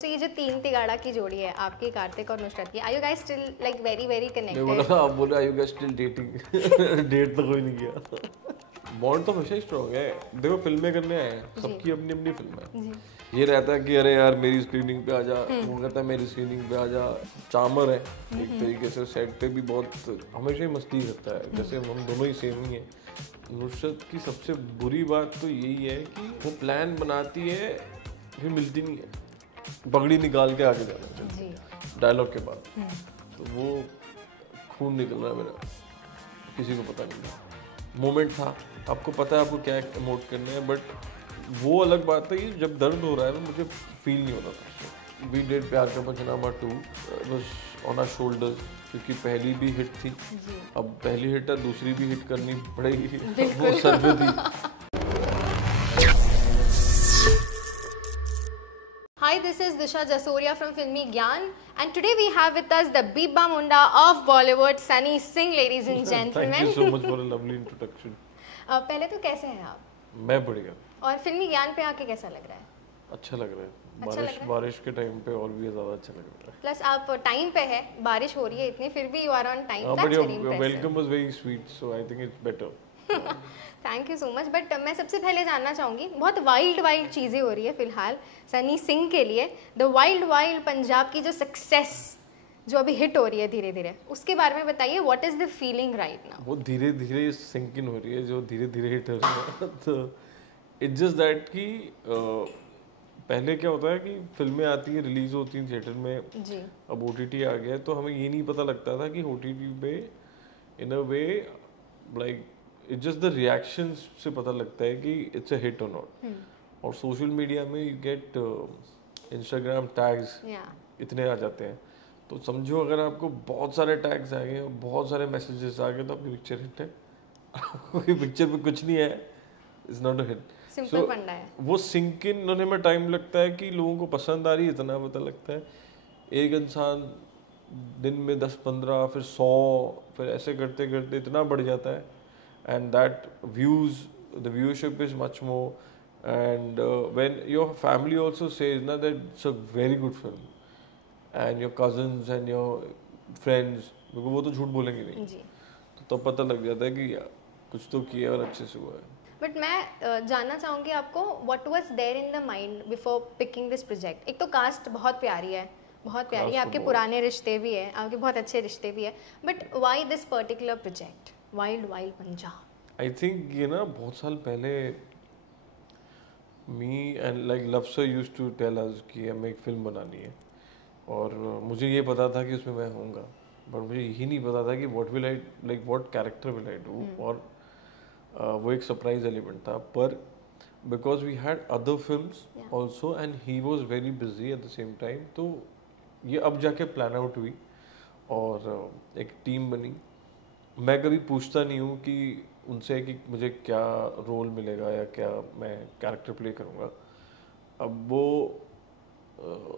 तो ये जो तीन तिगाड़ा की जोड़ी है आपकी, कार्तिक और नुसरत की, are you guys still like very very connected? आप बोले are you guys still dating? Date तो कोई नहीं किया। बॉन्ड तो हमेशा ही स्ट्रॉन्ग है। देखो फिल्में करने आए हैं, सबकी अपनी अपनी फिल्म है। ये रहता है कि अरे यार मेरी स्क्रीनिंग पे आ जा, वो कहता है मेरी स्क्रीनिंग पे आ जा। चामर है एक तरीके से, सेट पे भी बहुत हमेशा ही मस्ती करता है, जैसे हम दोनों ही सेम ही हैं। नुसरत की सबसे बुरी बात तो यही है कि वो प्लान बनाती है फिर मिलती नहीं है, पगड़ी निकाल के आगे जाना जी डायलॉग के बाद। तो वो खून निकल रहा है मेरा, किसी को पता नहीं। मोमेंट था, आपको पता है आपको क्या इमोट करना है, बट वो अलग बात है कि जब दर्द हो रहा है ना मुझे फील नहीं होता था। वी डिड प्यार का पंचनामा 2 बस ऑन आवर शोल्डर्स, क्योंकि पहली भी हिट थी, अब पहली हिट है दूसरी भी हिट करनी पड़ेगी, वो सर पे थी। Hi, this is Disha Jasoria from Filmi Gyan, and today we have with us the Bibba Munda of Bollywood, Sunny Singh, ladies and gentlemen. Thank you so much for a lovely introduction. पहले तो कैसे हैं आप? मैं बढ़िया। और फिल्मी ज्ञान पे आके कैसा लग रहा है? अच्छा लग रहा है। बारिश के टाइम पे और भी ज़्यादा अच्छा लग रहा है। प्लस आप टाइम पे है, बारिश हो रही है इतनी, फिर भी you are on time. But your welcome was very sweet, so I think it's better. Thank you so much. But मैं सबसे पहले जानना चाहूँगी, बहुत वाइल्ड चीज़ें हो रही है फिलहाल सनी सिंह के लिए। द वाइल्ड पंजाब की जो सक्सेस जो अभी हिट हो रही है धीरे धीरे, उसके बारे में बताइए। What is the feeling right now? वो धीरे धीरे सिंक इन हो रही है, जो धीरे धीरे हिट हो रही है। तो इट्स जस्ट दैट कि पहले क्या होता है कि फिल्में आती हैं, रिलीज होती हैं थिएटर में जी। अब OTT आ गया है, तो हमें ये नहीं पता लगता था कि OTT पे in a way like it's just the reactions से पता लगता है कि इट्स अ हिट और नॉट। और सोशल मीडिया में यू गेट इंस्टाग्राम टैग्स इतने आ जाते हैं, तो समझो अगर आपको बहुत सारे टैग्स आ गए, बहुत सारे मैसेजेस आ गए, तो आपकी पिक्चर हिट है। कोई पिक्चर पे कुछ नहीं है, it's not a hit. Simple फंडा है। वो सिंक इन होने में टाइम लगता है कि लोगों को पसंद आ रही है, इतना पता लगता है। एक इंसान दिन में 10-15 फिर 100 फिर ऐसे करते करते इतना बढ़ जाता है, and that the viewership is much more, and when your family also says na that it's a very good film, and your cousins and your friends, क्योंकि वो तो झूठ बोलेंगे नहीं जी, तो तब पता लग जाता है कि कुछ तो किया और अच्छे से हुआ है। बट मैं जानना चाहूँगी आपको, what was there in the mind before picking this project? एक तो कास्ट बहुत प्यारी है, आपके पुराने रिश्ते भी है, आपके बहुत अच्छे रिश्ते भी है, but why this particular project Wild Punjab? I think ये ना बहुत साल पहले me and like Luv sir used to tell us कि हमें एक फिल्म बनानी है, और मुझे ये पता था कि उसमें मैं होऊंगा, बट मुझे यही नहीं पता था कि what character will I do, और वो एक सरप्राइज एलिमेंट था। पर because we had other films also and he was very busy at the same time, तो ये अब जाके प्लान आउट हुई और एक टीम बनी। मैं कभी पूछता नहीं हूँ कि उनसे कि मुझे क्या रोल मिलेगा या क्या मैं कैरेक्टर प्ले करूँगा। अब वो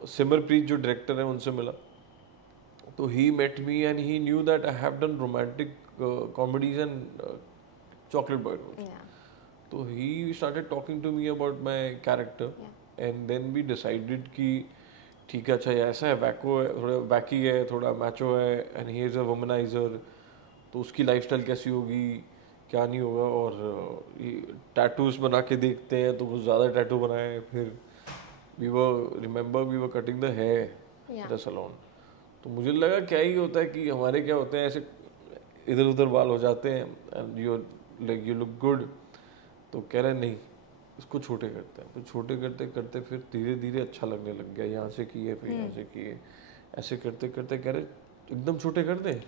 सिमरप्रीत जो डायरेक्टर है उनसे मिला, तो he met me and he knew that I have done romantic comedies and chocolate boy roles, तो he started talking to me about my character, and then we decided कि ठीक है, अच्छा ये ऐसा है, वैको है, थोड़ा वैकी है, थोड़ा मैचो है, and he is a womaniser, तो उसकी लाइफस्टाइल कैसी होगी, क्या नहीं होगा। और ये टैटूज बना के देखते हैं, तो वो ज़्यादा टैटू बनाए। फिर we were cutting the hair at a salon, तो मुझे लगा क्या ही होता है कि हमारे क्या होते हैं ऐसे इधर उधर बाल हो जाते हैं, एंड यू लुक गुड, तो कह रहे नहीं इसको छोटे करते हैं। तो छोटे करते करते फिर धीरे धीरे अच्छा लगने लग गया, यहाँ से किए फिर यहाँ से किए, ऐसे करते करते कह रहे एकदम छोटे कर दे,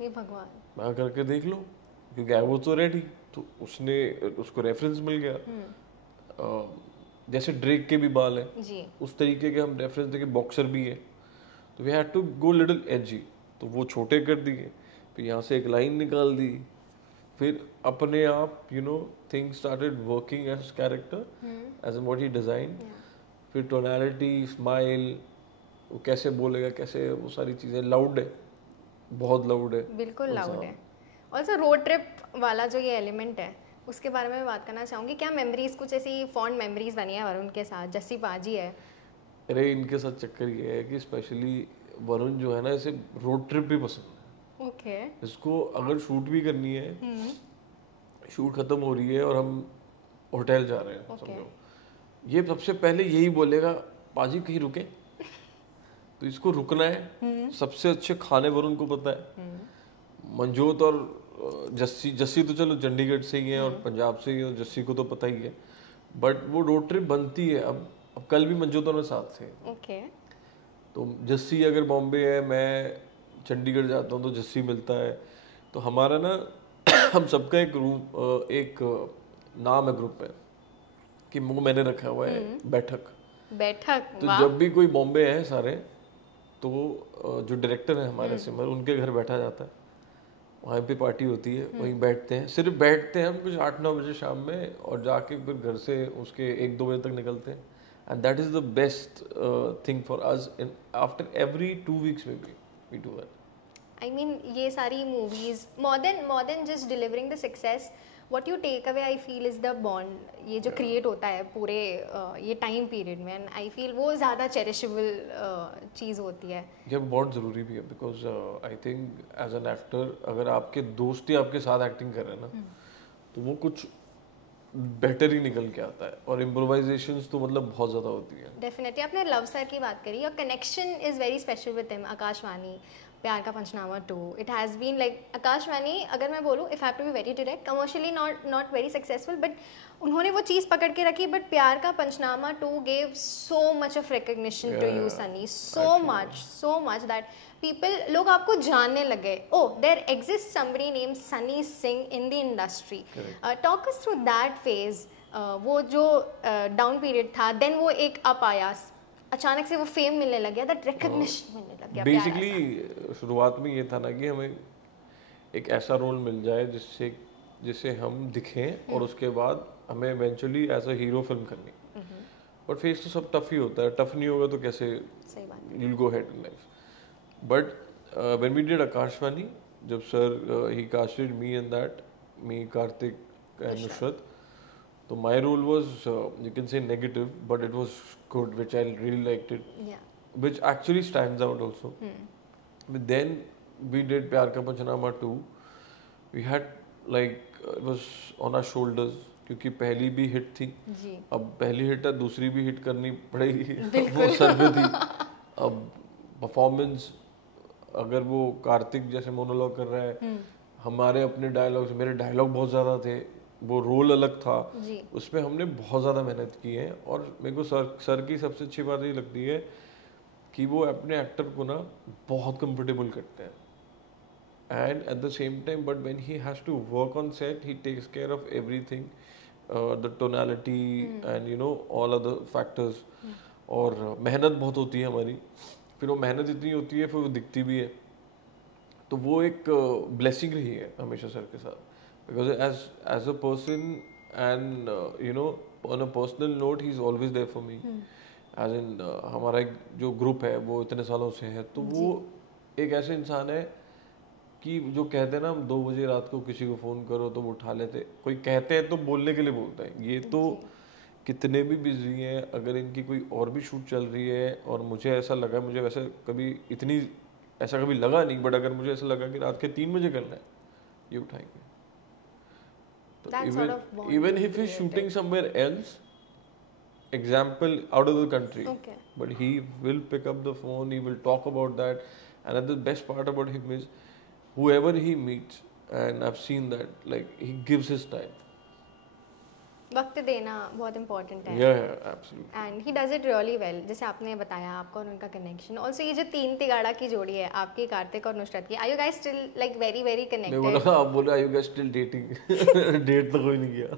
हे भगवान मैं करके देख लो, क्योंकि आई वाज ऑलरेडी, तो उसको रेफरेंस मिल गया। जैसे ड्रेक के भी बाल हैं जी, उस तरीके के हम रेफरेंस देके, बॉक्सर भी है, तो we had to go little edgy, तो वो छोटे कर दिए, फिर यहाँ से एक लाइन निकाल दी, फिर अपने आप things started working as character as what he design. फिर टोनैलिटी, स्माइल, वो कैसे बोलेगा, कैसे, वो सारी चीज़ें, लाउड है, बहुत लाउड है, बिल्कुल लाउड है। ऑल्सो रोड ट्रिप वाला जो ये एलिमेंट है, उसके बारे में बात करना चाहूँगी। क्या मेमोरीज, कुछ ऐसी फॉन्ड मेमोरीज बनी है वरुण के साथ? जस्सी पाजी है, अरे इनके साथ चक्कर ये है कि स्पेशली वरुण जो है ना, इसे रोड ट्रिप भी पसंद है। ओके। इसको अगर शूट भी करनी है, शूट खत्म हो रही है और हम होटल जा रहे हैं समझो, ये सबसे पहले यही बोलेगा पाजी कहीं रुके, तो इसको रुकना है। सबसे अच्छे खाने वरुण को पता है। मंजोत और जस्सी तो चलो चंडीगढ़ से ही है और पंजाब से ही है, जस्सी को तो पता ही है, बट वो रोड ट्रिप बनती है। अब कल भी मंजोत और मैं साथ थे। ओके। तो जस्सी अगर बॉम्बे है, मैं चंडीगढ़ जाता हूँ तो जस्सी मिलता है। तो हमारा ना हम सबका एक नाम है ग्रुप में कि वो मैंने रखा हुआ है बैठक। बैठक। तो जब भी कोई बॉम्बे है सारे, तो जो डायरेक्टर है हमारे सिमर, उनके घर बैठा जाता है, वहाँ पे पार्टी होती है, वहीं बैठते हैं, सिर्फ बैठते हैं हम कुछ 8-9 बजे शाम में, और जाके फिर घर से उसके 1-2 बजे तक निकलते हैं। And that is the best thing for us. In after every 2 weeks में we do that. I mean, ये सारी movies more than just delivering the success, what you take away I feel is the bond ये जो create होता है पूरे ये time period में, and I feel वो ज़्यादा cherishable चीज़ होती है। ये बहुत ज़रूरी भी है, because I think as an actor अगर आपके दोस्त ही आपके साथ एक्टिंग कर रहे हैं ना, तो वो कुछ बेटर ही निकल के आता है। और इम्प्रोवाइजेशंस तो मतलब बहुत ज़्यादा होती है। डेफिनेटली। आपने लव सर की बात करी, your connection is very special with him. Akaash Vani, Pyaar Ka Punchnama 2, it has been like Akaash Vani, अगर मैं बोलूँ if have to be very direct, commercially not very successful, but उन्होंने वो चीज़ पकड़ के रखी। But Pyaar Ka Punchnama 2 gave so much of recognition to you Sunny, so much that people, लोग आपको जानने लगे। Oh there exist somebody name Sunny Singh in the industry. Talk us through that phase. वो जो डाउन पीरियड था, देन वो एक अप आया, अचानक से वो फेम मिलने लग गया, दैट रिकग्निशन मिलने लग गया। बेसिकली शुरुआत में ये था ना कि हमें एक ऐसा रोल मिल जाए जिससे हम दिखें, और उसके बाद हमें eventually as a hero film करनी। बट फेस तो सब टफ ही होता है, टफ नहीं होगा तो कैसे you'll go ahead in life. But when we did Akashvani, जब sir he casted me in that, me, Karthik and Nusrat, so my role was you can say negative, but it was good, which I really liked it. Yeah. Which actually stands out also. But then we did Pyar Ka Panchnama 2. We had like it was on our shoulders, क्योंकि पहली भी hit थी जी। अब पहली hit है, दूसरी भी hit करनी पड़ेगी। वो सर पे थी। अब परफॉर्मेंस, अगर वो कार्तिक जैसे मोनोलॉग कर रहा है, हमारे अपने डायलॉग्स, मेरे डायलॉग बहुत ज़्यादा थे, वो रोल अलग था, उसमें हमने बहुत ज़्यादा मेहनत की है। और मेरे को सर की सबसे अच्छी बात ये लगती है कि वो अपने एक्टर को ना बहुत कंफर्टेबल करते हैं, and at the same time, but when he has to work on set, he takes care of everything, the tonality and you know all other factors. और मेहनत बहुत होती है हमारी, फिर वो मेहनत इतनी होती है फिर वो दिखती भी है। तो वो एक ब्लेसिंग रही है हमेशा सर के साथ, because as a person and you know on a personal note he is always there for me. As in हमारा एक जो ग्रुप है वो इतने सालों से है, तो वो एक ऐसे इंसान है कि जो कहते हैं ना, हम 2 बजे रात को किसी को फ़ोन करो तो वो उठा लेते, कोई कहते हैं तो बोलने के लिए बोलता है। ये तो कितने भी बिजी हैं, अगर इनकी कोई और भी शूट चल रही है और मुझे ऐसा लगा, मुझे वैसे कभी ऐसा कभी लगा नहीं, बट अगर मुझे ऐसा लगा कि रात के 3 बजे करना है, ये उठाएंगे। तो even if he is shooting somewhere else, example out of the country, but he will pick up the phone, he will talk about that, and the best part about him is whoever he meets, and I've seen that, like he gives his time. वक्त देना बहुत important है। Yeah, absolutely. And he does it really well. जैसे आपने बताया आपका और उनका कनेक्शन। ऑल्सो ये जो 3 तिगाड़ा की जोड़ी है आपकी, कार्तिक और नुसरत की, are you guys still like very very connected? मैं बोला, आप बोले are you guys still dating? Date तो कोई नहीं किया।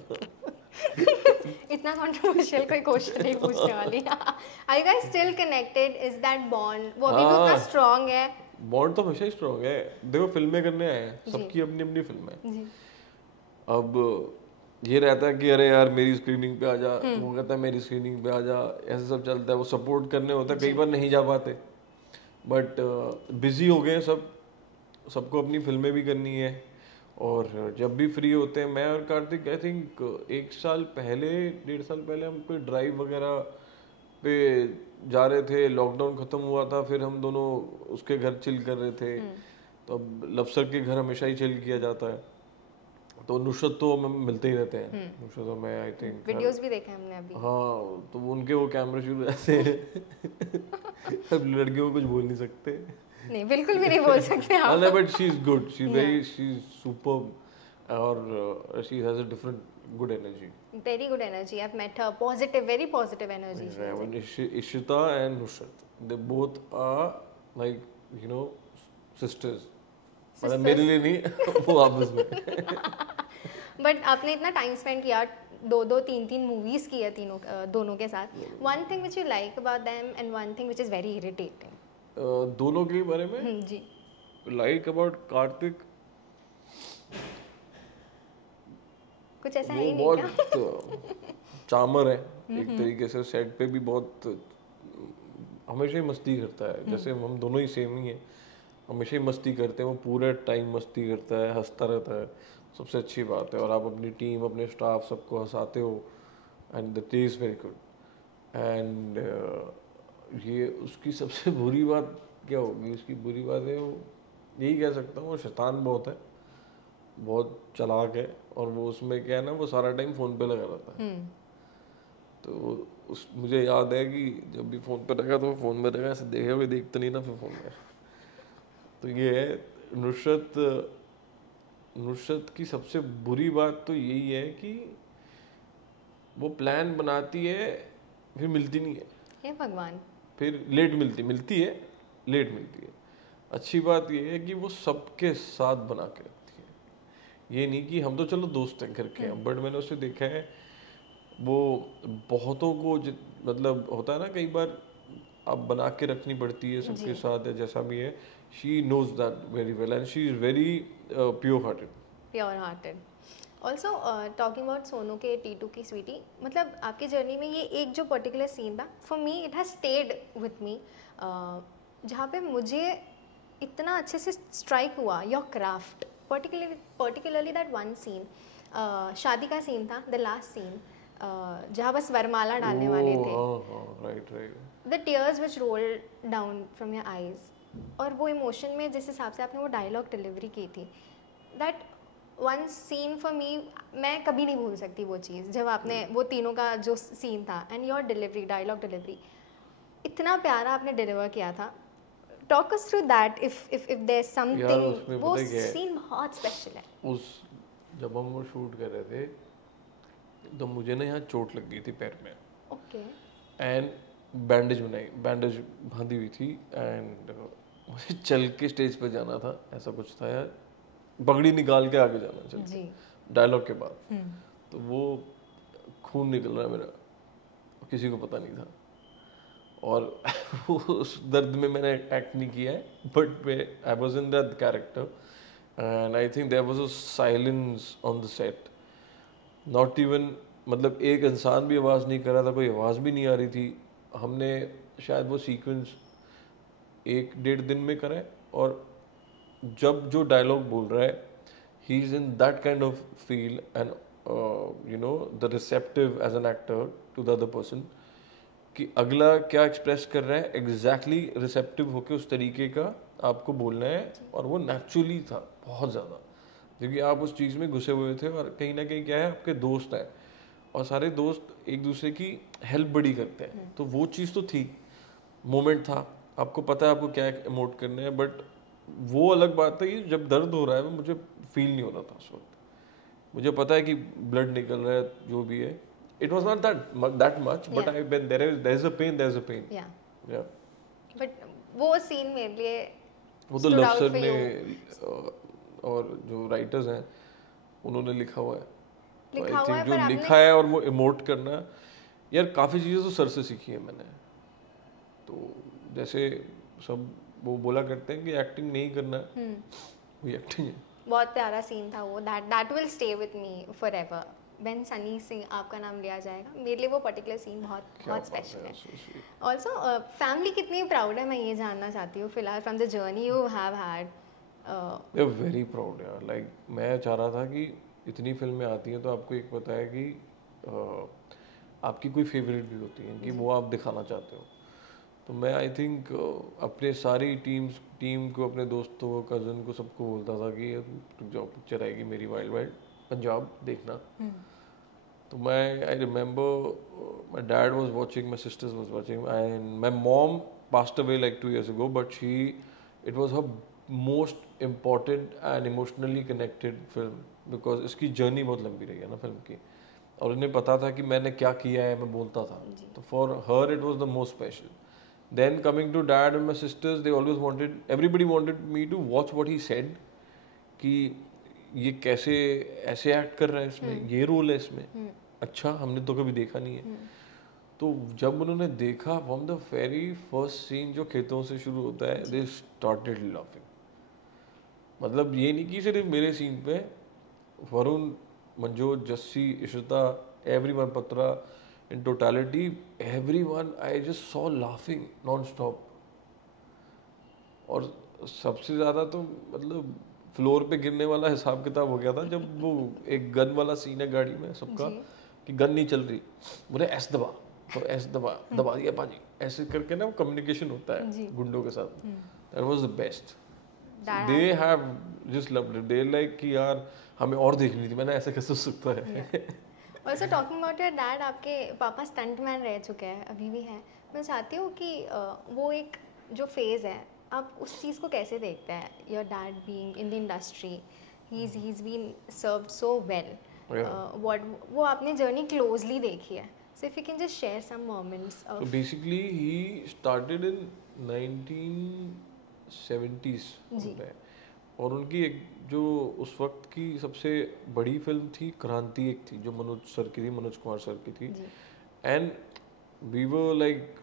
इतना कंट्रोवर्शियल कोई क्वेश्चन नहीं पूछने वाली। Are you guys still connected? Is that bond वो अभी भी उतना स्ट्रांग है? बॉन्ड तो हमेशा ही स्ट्रांग है। देखो फिल्में करने आए हैं, सबकी अपनी अपनी फिल्म है। अब ये रहता है कि अरे यार मेरी स्क्रीनिंग पे आ जा, वो कहता है मेरी स्क्रीनिंग पे आ जा, ऐसे सब चलता है। वो सपोर्ट करने होता है, कई बार नहीं जा पाते, बट बिजी हो गए सबको अपनी फिल्में भी करनी है। और जब भी फ्री होते हैं, मैं और कार्तिक आई थिंक 1 साल पहले 1.5 साल पहले हम कोई ड्राइव वगैरह पे जा रहे थे, लॉकडाउन खत्म हुआ था, फिर हम दोनों उसके घर चिल कर रहे थे। तो अब लफ्सर के घर हमेशा ही चिल किया जाता है, तो नुसरत तो हम मिलते ही रहते हैं। नुसरत और मैं आई थिंक वीडियोस भी देखे हमने अभी। हाँ, तो उनके वो कैमरे शुरू ऐसे अब लड़कियों को कुछ बोल नहीं सकते। नहीं, बिल्कुल भी नहीं बोल सकते आप। नहीं, but she is good, she very, she is super, और she has a different good energy. Very good energy. I've met her. Positive, very positive energy. Yeah, when Ishita and Nusrat, they both are like, you know, sisters. मतलब मेरे लिए नहीं, वो आपस में। But आपने इतना टाइम स्पेंड किया, 2-3 मूवीज की है तीनों दोनों के साथ. One thing which you like about them and one thing which is very irritating. दोनों के बारे में? जी. Like about कार्तिक, कुछ ऐसा है ही नहीं क्या? बहुत चामर है एक तरीके से, सेट पे भी बहुत हमेशा ही मस्ती करता है, जैसे हम दोनों ही सेम ही हैं, हमेशा ही मस्ती करते हैं, वो पूरे टाइम मस्ती करता है, हंसता रहता है, सबसे अच्छी बात है। और आप अपनी टीम, अपने स्टाफ सबको हंसाते हो, एंड द टे इज़ वेरी गुड। एंड ये उसकी सबसे बुरी बात क्या होगी? उसकी बुरी बात है, वो यही कह सकता हूँ, वो शैतान बहुत है, बहुत चालाक है, और वो उसमें क्या है ना, वो सारा टाइम फ़ोन पे लगा रहता है। तो उस मुझे याद है कि जब भी फ़ोन पे रखा तो फ़ोन में रखा, ऐसे देखे हुए देखते नहीं ना फिर फ़ोन में। तो ये है नुसरत की सबसे बुरी बात तो यही है कि वो प्लान बनाती है, फिर मिलती नहीं है। हे भगवान। फिर लेट मिलती है, लेट मिलती है। अच्छी बात ये है कि वो सबके साथ बना के रखती है। ये नहीं कि हम तो चलो दोस्त हैं करके, बट मैंने उसे देखा है, वो बहुतों को मतलब होता है ना, कई बार आप बना के रखनी पड़ती है सबके साथ, या जैसा भी है। She knows that very well, and she is very pure hearted. Also talking about Sonu के टीटू की स्वीटी, मतलब आपकी जर्नी में ये एक जो पर्टिकुलर सीन था, for me it has stayed with me, जहाँ पे मुझे इतना अच्छे से स्ट्राइक हुआ your craft, particularly that one scene, शादी का सीन था, द लास्ट सीन, जहाँ बस वरमाला डालने वाले थे, the tears which roll down from your eyes, और वो इमोशन में जिस हिसाब से आपने वो डायलॉग डिलीवरी की थी, that one scene for me, मैं कभी नहीं भूल सकती वो चीज़, जब आपने वो तीनों का जो सीन था, and your delivery, dialogue delivery इतना प्यारा आपने डिलीवर किया था। Talk us through that, if there is something, वो सीन बहुत स्पेशल है। उस जब हम वो शूट कर रहे थे, तो मुझे ना यहाँ चोट लग गई थी पैर में, ओके, एंड बैंडेज बांधी हुई थी, एंड मुझे चल के स्टेज पे जाना था, ऐसा कुछ था यार, पगड़ी निकाल के आगे जाना चल डायलॉग के बाद। तो वो खून निकल रहा है मेरा, किसी को पता नहीं था, और उस दर्द में मैंने एक्ट नहीं किया है, but I was in that character, and I think there was a silence on the set, not even, मतलब एक इंसान भी आवाज़ नहीं कर रहा था, कोई आवाज़ भी नहीं आ रही थी। हमने शायद वो सीक्वेंस 1-1.5 दिन में करा है, और जब जो डायलॉग बोल रहा है, he is in that kind of feel, and you know the receptive as an actor to the other person, कि अगला क्या एक्सप्रेस कर रहा है, एग्जैक्टली रिसेप्टिव होके उस तरीके का आपको बोलना है, और वो नेचुरली था बहुत ज़्यादा, क्योंकि आप उस चीज़ में घुसे हुए थे, और कहीं ना कहीं क्या है, आपके दोस्त हैं, और सारे दोस्त एक दूसरे की हेल्प बड़ी करते हैं, तो वो चीज़ तो थी, मोमेंट था, आपको पता है आपको क्या इमोट करना है, बट वो अलग बात है कि जब दर्द हो रहा है, वो मुझे फील नहीं हो रहा था उस वक्त, मुझे पता है कि ब्लड निकल रहा है, जो भी है, it was not that much, but there is a pain, yeah. But वो सीन मेरे लिए, वो तो लव सर ने और जो राइटर्स हैं उन्होंने लिखा हुआ है, जो लिखा है और वो इमोट करना, यार काफ़ी चीज़ें तो सर से सीखी है मैंने। तो जैसे सब वो बोला करते हैं कि एक्टिंग नहीं करना, वही एक्टिंग है। बहुत प्यारा सीन था वो, that will stay with me forever. When Sunny Singh आपका नाम लिया जाएगा, मेरे लिए वो पर्टिकुलर सीन बहुत स्पेशल है। ऑल्सो फैमिली कितनी प्राउड है, मैं ये जानना चाहती हूँ फिलहाल, from the journey you have had. They are very proud यार, लाइक मैं चाह रहा था कि इतनी फिल्में आती हैं तो आपको एक पता है कि आपकी कोई फेवरेट भी होती है कि वो आप दिखाना चाहते हो, तो मैं आई थिंक अपने सारी टीम को, अपने दोस्तों को, कज़न को, सबको बोलता था कि रुक जाओ, पिक्चर आएगी मेरी वाइल्ड वाइल्ड पंजाब देखना। तो मैं I remember my dad was watching, my sisters was watching, and my mom passed away like 2 years ago, but it was her most important and emotionally connected film, because इसकी journey बहुत लंबी रही है ना film की, और उन्हें पता था कि मैंने क्या किया है, मैं बोलता था, तो for her it was the most special. Then coming to dad and my sisters, they always wanted, everybody wanted me to watch what he said, कि ये कैसे ऐसे एक्ट कर रहा है इसमें, ये रोल है इसमें, अच्छा हमने तो कभी देखा नहीं है। तो जब उन्होंने देखा from the very first scene जो खेतों से शुरू होता है, दे स्टार्टेड लाफिंग। मतलब ये नहीं कि सिर्फ मेरे सीन पे, वरुण, मंजोत, जस्सी, इशिता, एवरीवन, पत्रा, in totality, everyone, I just saw laughing non-stop। और सबसे ज़्यादा तो मतलब फ्लोर पे गिरने वाला हिसाब किताब हो गया था जब वो एक गन वाला सीन है गाड़ी में सबका, कि गन नहीं चल रही, बोले एस दबा, तो एस दबा दिया पाजी, ऐसे करके ना कम्युनिकेशन होता है गुंडों के साथ। That was the best. They have just loved it, they like कि यार हमें और देखनी थी, मैंने ऐसे कैसे हो सकता है। Also talking about your dad, आपके पापा स्टंटमैन रह चुके हैं, अभी भी हैं। मैं चाहती हूँ कि वो एक जो फेज़ है, आप उस चीज़ को कैसे देखते हैं? Your dad being in the industry, he is been served so well, वो आपने जर्नी क्लोजली देखी है, so if you can just share some moments of. So basically he started in 1970s में, और उनकी एक जो उस वक्त की सबसे बड़ी फिल्म थी क्रांति, एक थी जो मनोज सर की थी, मनोज कुमार सर की थी। And we were like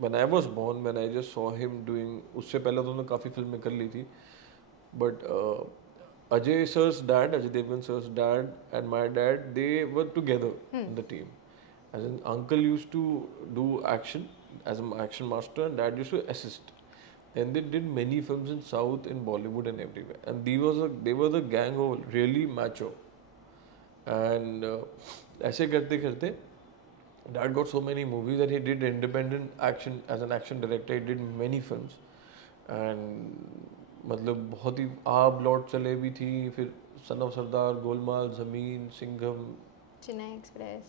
when I was born, when I just saw him doing, उससे पहले तो उन्होंने काफ़ी फिल्में कर ली थी, but Ajay sir's dad, Ajay Devgn sir's dad and my dad, they were together in the team. As in, uncle used to do action as an action master, and dad used to assist. And they did many films in South, in Bollywood, and everywhere. And they were the gang who were really macho. And ऐसे करते करते, Dad got so many movies that he did independent action as an action director. He did many films. And मतलब बहुत ही आप लौट चले भी थी, फिर सन ऑफ सरदार, गोलमाल, जमीन, सिंघम, चेन्नई एक्सप्रेस,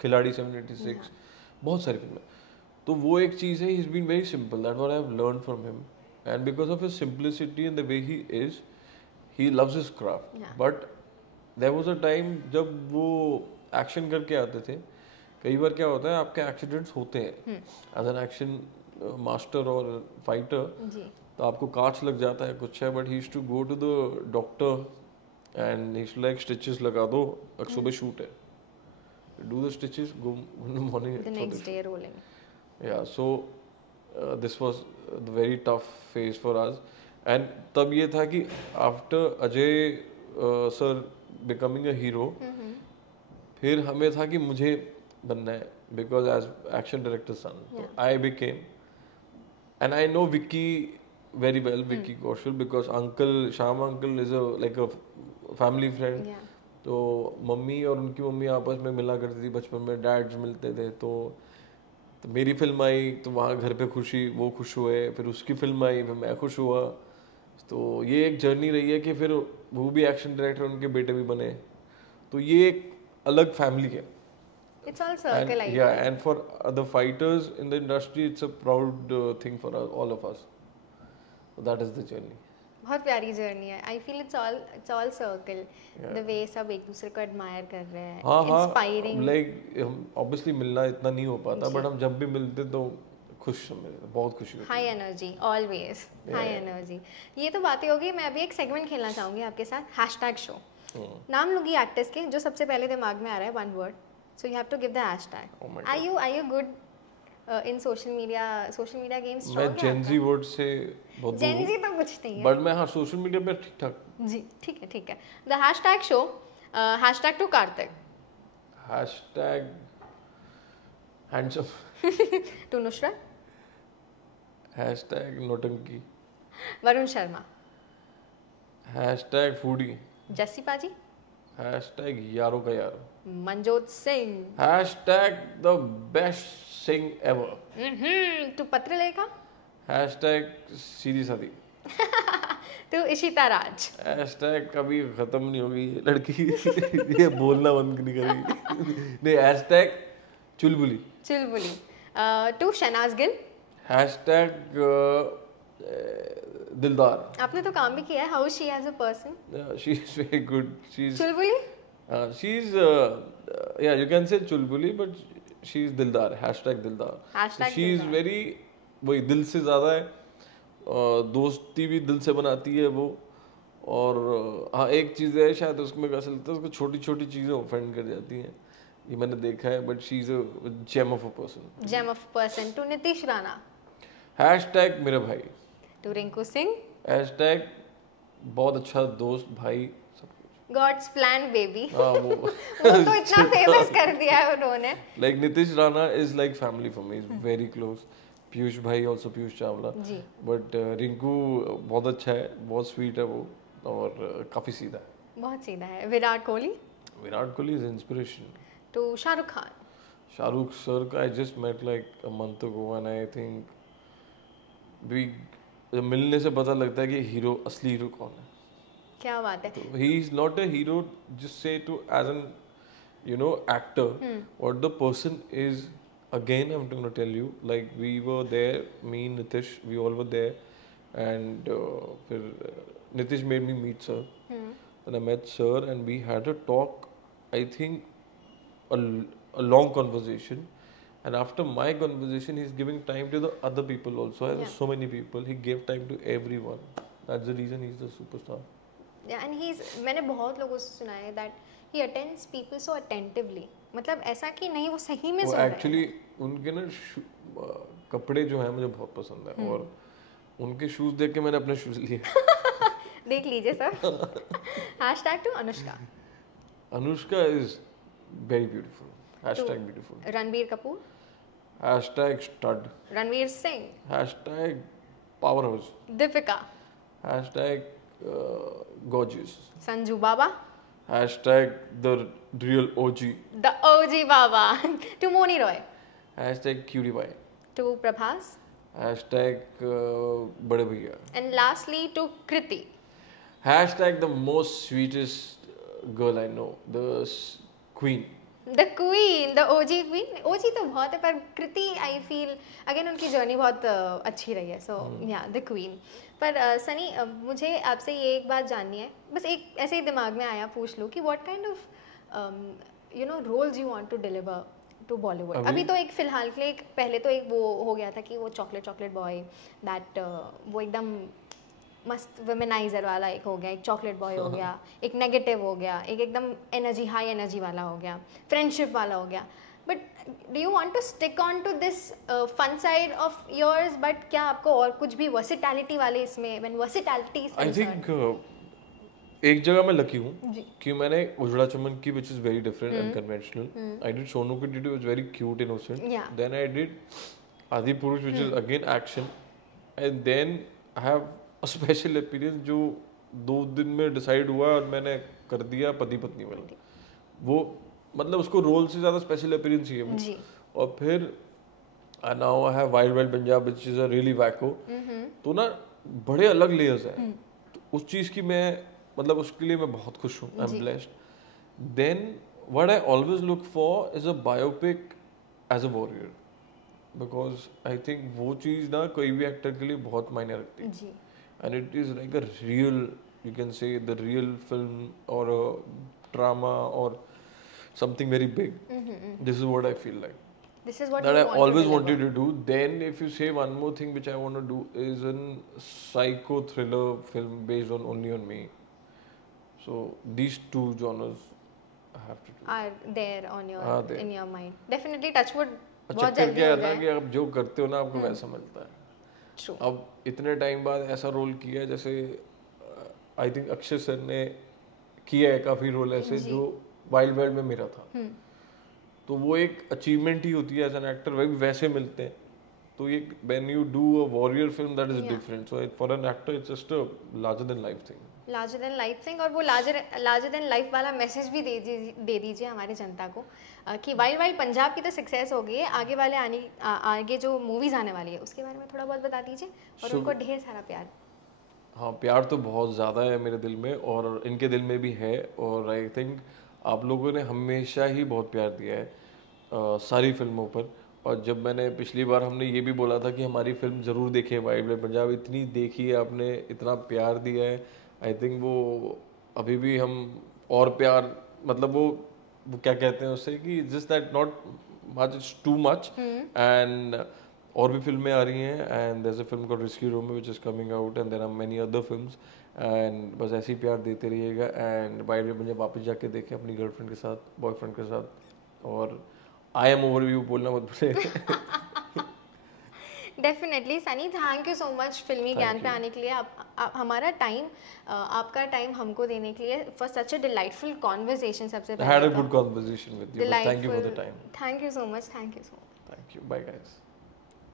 खिलाड़ी 786, बहुत सारी फिल्में। तो वो एक चीज़ है, he is been very simple, that what I have learn from him, and because of his simplicity and the way he is, he loves his craft. But there was a time जब वो action करके आते थे, कई बार क्या होता है आपके एक्सीडेंट्स होते हैं एज एन एक्शन मास्टर और फाइटर, तो आपको कांच लग जाता है कुछ है, but he used to go to the doctor and he used like stitches लगा दो, सुबह शूट है, do the stitches, go in the morning, the next day rolling. Yeah, so this was the very tough phase for us, and तब ये था कि after Ajay sir becoming a hero, फिर हमें था कि मुझे बनना है, because as action director son, so I became, and I know Vicky very well, Vicky Kaushal, because uncle Sham uncle is like a family friend. तो मम्मी और उनकी मम्मी आपस में मिला करती थी बचपन में, डैड्स मिलते थे, तो मेरी फिल्म आई तो वहाँ घर पे खुशी, वो खुश हुए, फिर उसकी फिल्म आई, फिर मैं खुश हुआ। तो ये एक जर्नी रही है कि फिर वो भी एक्शन डायरेक्टर, उनके बेटे भी बने, तो ये एक अलग फैमिली है। It's all circle, yeah, and for the fighters in the industry, it's a proud thing for all of us. So that is the journey. बहुत प्यारी जर्नी है। I feel it's all circle, the way सब एक दूसरे को admire कर रहे हैं, इंस्पायरिंग। लाइक ऑब्वियसली मिलना इतना नहीं हो पाता, बट हम जब भी मिलते तो खुश, बहुत खुशी होती है। High energy, always high energy. ये तो बातें होगी, मैं अभी एक सेगमेंट खेलना चाहूँगी आपके साथ, हैशटैग शो। नाम लूँगी एक्टर्स के, जो सबसे पहले दिमाग में आ रहा है, one word, so you have to give the hashtag. Are you good in social media games? मैं जेनजी वर्ड से बहुत जेनजी तो कुछ नहीं है, बट मैं हाँ सोशल मीडिया पे ठीक ठाक। जी ठीक है। The hashtag show, hashtag to Kartik, hashtag handsome to Nusrat, hashtag नौटंकी, Varun Sharma, hashtag foodie, Jassi Paaji, hashtag यारों का यारो, Manjot Singh, hashtag the best thing ever. तू पत्र लेखा, हैशटैग सीधी सादी, तू इशिता राज, हैशटैग कभी खत्म नहीं होगी ये लड़की ये बोलना बंद नहीं करेगी नहीं, हैशटैग चुलबुली, चुलबुली, तू शहनाज गिल, हैशटैग दिलदार। आपने तो काम भी किया है, how she as a person, she is very good, she is चुलबुली, शी इज या यू कैन से चुलबुली बट शी इज दिलदार, हैशटैग दिलदार। Hashtag शी इज दिलदार। वेरी, वही दिल से ज्यादा है, दोस्ती भी दिल से बनाती है वो। और हाँ एक चीज़ है शायद उसमें कैसा लगता है उसको छोटी छोटी चीज़ें ऑफेंड कर जाती हैं, ये मैंने देखा है, but she is a gem of a person. Gem of person, तू नीतीश राणा, हैशटैग मेरा भाई, तू रिंकू सिंह, हैशटैग बहुत अच्छा दोस्त भाई सब कुछ। गॉड्स प्लान बेबी, हाँ वो वो तो इतना फेमस कर दिया है उन्होंने। Like Nitish Rana is like family for me, is very close. Piyush भाई ऑल्सो, पीयूष चावला जी, बट रिंकू बहुत अच्छा है, बहुत स्वीट है वो, और काफ़ी सीधा है। बहुत सीधा है। Virat Kohli, Virat Kohli is inspiration. तो शाहरुख खान, शाहरुख सर का I just met like a month ago and I think we, मिलने से पता लगता है कि हीरो, असली हीरो कौन है। क्या बात है। So he is not a hero just say to as an actor. What the person is, again I'm going to tell you, like we were there, me, Nitish, we all were there, and फिर Nitish made me meet sir. Then I met sir and we had a talk, I think a long conversation, and after my conversation he's giving time to the other people also. There were so many people, he gave time to everyone. That's the reason he's the superstar. Yeah, and he's, मैंने बहुत लोगों से सुना है that he attends people so attentively, मतलब ऐसा कि नहीं वो सही में वो सुन रहे हैं। एक्चुअली उनके ना कपड़े जो हैं मुझे बहुत पसंद है, और उनके शूज देख के मैंने अपने शूज लिए। देख लीजिए sir. Hashtag to Anushka, Anushka is very beautiful, hashtag beautiful, Ranbir Kapoor, hashtag stud, Ranveer Singh, hashtag power house, Deepika, hashtag gorgeous, Sanju Baba, hashtag the real OG, the OG Baba, to Mouni Roy, hashtag cutie pie, to Prabhas, hashtag बड़े भैया, and lastly to Kriti, hashtag the most sweetest girl I know, the queen, the queen, the OG queen. OG तो बहुत है पर कृति I feel again उनकी journey बहुत अच्छी रही है, सो या द क्वीन। पर सनी मुझे आपसे ये एक बात जाननी है, बस एक ऐसे ही दिमाग में आया पूछ लूँ कि what kind of roles you want to deliver to Bollywood. अभी तो एक फिलहाल के लिए पहले तो एक वो हो गया था कि वो चॉकलेट बॉय दैट वो एकदम मस्त वुमेनाइजर वाला एक हो गया, एक चॉकलेट बॉय हो गया, एक नेगेटिव हो गया, एक एकदम एनर्जी हाई एनर्जी वाला हो गया, फ्रेंडशिप वाला हो गया। But do you want to stick on to this fun side of yours, but क्या आपको और कुछ भी वर्सिटैलिटी वाले इसमें, when versatility is I think एक जगह मैं लकी हूँ जी, कि मैंने उजड़ा चमन की which is very different and conventional, I did Sonu की did was very cute innocent, Yeah. Then I did Adipurush which is again action, and then I have a special appearance जो 2 दिन में डिसाइड हुआ और मैंने कर दिया पति पत्नी वाला। वो मतलब उसको रोल से ज्यादा स्पेशल अपीयरेंस चाहिए वो। जी, और फिर now I have wild wild Punjab which is a really wacko, तो ना बड़े अलग लेयर्स हैं, तो उस चीज की मैं मतलब उसके लिए मैं बहुत खुश हूँ, I am blessed. Then what I always look for is a biopic as a warrior, because I think वो चीज ना कोई भी एक्टर के लिए बहुत मायने रखती है, जी, and it is like a real, you can say the real film or a drama or something very big. This is what I feel like, this is what that you I want always to wanted deliver. to do. Then if you say one more thing which I want to do is a psycho thriller film based on only on me, so these 2 genres I have to do. Are there on your Are there. in your mind? Definitely touchwood बहुत चक्कर जल्दी क्या हो है ना जाए। कि आप जो करते हो ना आपको वैसा मिलता है। True. अब इतने टाइम बाद ऐसा रोल किया है, जैसे आई थिंक अक्षय सर ने किया है काफ़ी रोल ऐसे जी। जो वाइल्ड वर्ल्ड में मेरा था, तो वो एक अचीवमेंट ही होती है एज एन एक्टर, वही वैसे मिलते हैं, तो ये when you do a warrior film that is different, so for an actor it's just a larger than life thing. Larger than life thing, और वो लार्जर देन लाइफ वाला मैसेज भी दे दीजिए हमारी जनता को कि वाइल पंजाब की तो सक्सेस हो गई है, आगे जो मूवीज़ आने वाली है उसके बारे में थोड़ा बहुत बता दीजिए, और उनको ढेर सारा प्यार। हाँ, प्यार तो बहुत ज़्यादा है मेरे दिल में और इनके दिल में भी है, और आई थिंक आप लोगों ने हमेशा ही बहुत प्यार दिया है सारी फिल्मों पर। और जब मैंने पिछली बार हमने ये भी बोला था कि हमारी फिल्म ज़रूर देखें, वाइल्ड लाइफ पंजाब, इतनी देखी है आपने, इतना प्यार दिया है, आई थिंक वो अभी भी हम और प्यार, मतलब वो क्या कहते हैं उससे कि just that not much, it's too much. And और भी फिल्में आ रही हैं, and there is a film called rescue Romeo which is coming out, and there are many other films, and बस ऐसे ही प्यार देते रहिएगा। एंड वाइल्ड लाइफ पंजाब वापस जाके देखें अपनी गर्लफ्रेंड के साथ, बॉयफ्रेंड के साथ, और आई एम ओवरव्यू बोलना मत भूलिए। Definitely Sunny, thank you so much फिल्मी ज्ञान पे आने के लिए, आप हमारा टाइम, आपका टाइम हमको देने के लिए, for such a delightful conversation. सबसे पहले I had a good conversation with you, but thank you for the time. Thank you so much, thank you so much. Thank you, bye guys.